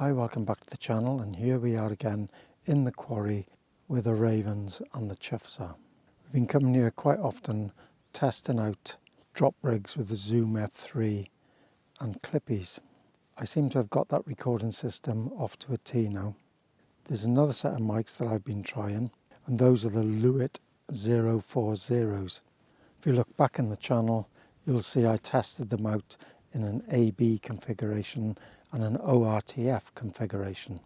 Hi, welcome back to the channel, and here we are again in the quarry where the ravens and the choughs are. We've been coming here quite often testing out drop rigs with the Zoom F3 and clippies. I seem to have got that recording system off to a T now. There's another set of mics that I've been trying, and those are the Lewitt 040's. If you look back in the channel, you'll see I tested them out in an AB configuration and an ORTF configuration.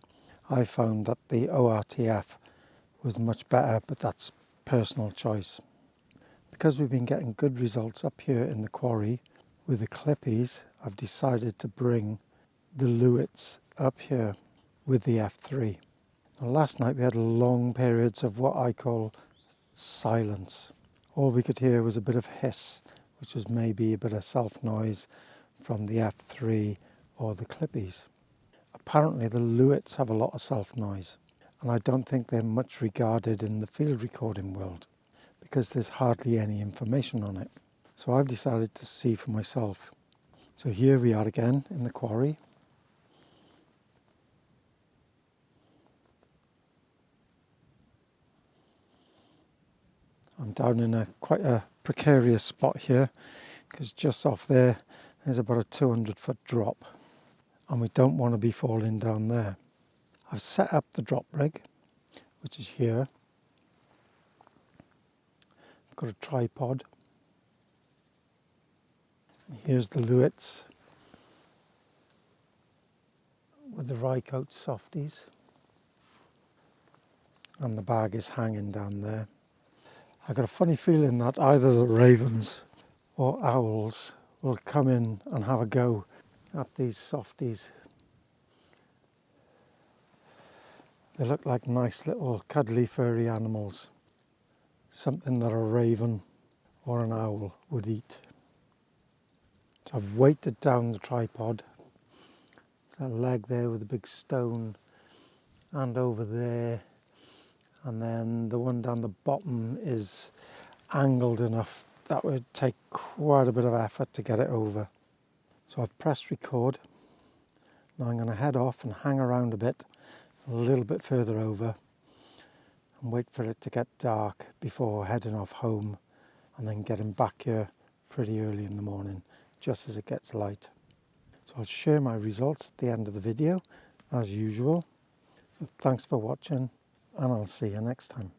I found that the ORTF was much better, but that's personal choice. Because we've been getting good results up here in the quarry with the clippies, I've decided to bring the Lewitts up here with the F3. Now, last night we had long periods of what I call silence. All we could hear was a bit of hiss, which was maybe a bit of self noise from the F3 or the clippies. Apparently the Lewitts have a lot of self noise, and I don't think they're much regarded in the field recording world because there's hardly any information on it. So I've decided to see for myself. So here we are again in the quarry. I'm down in quite a precarious spot here because just off there there's about a 200-foot drop, and we don't want to be falling down there. I've set up the drop rig, which is here. I've got a tripod. Here's the Lewitts with the Rycote Softies, and the bag is hanging down there. I got a funny feeling that either the ravens or owls will come in and have a go at these softies. They look like nice little cuddly furry animals, something that a raven or an owl would eat. So I've weighted down the tripod. There's a leg there with a big stone, and over there, and then the one down the bottom is angled enough that would take quite a bit of effort to get it over. So I've pressed record. Now I'm going to head off and hang around a little bit further over, and wait for it to get dark before heading off home, and then getting back here pretty early in the morning just as it gets light. So I'll share my results at the end of the video as usual. So thanks for watching, and I'll see you next time.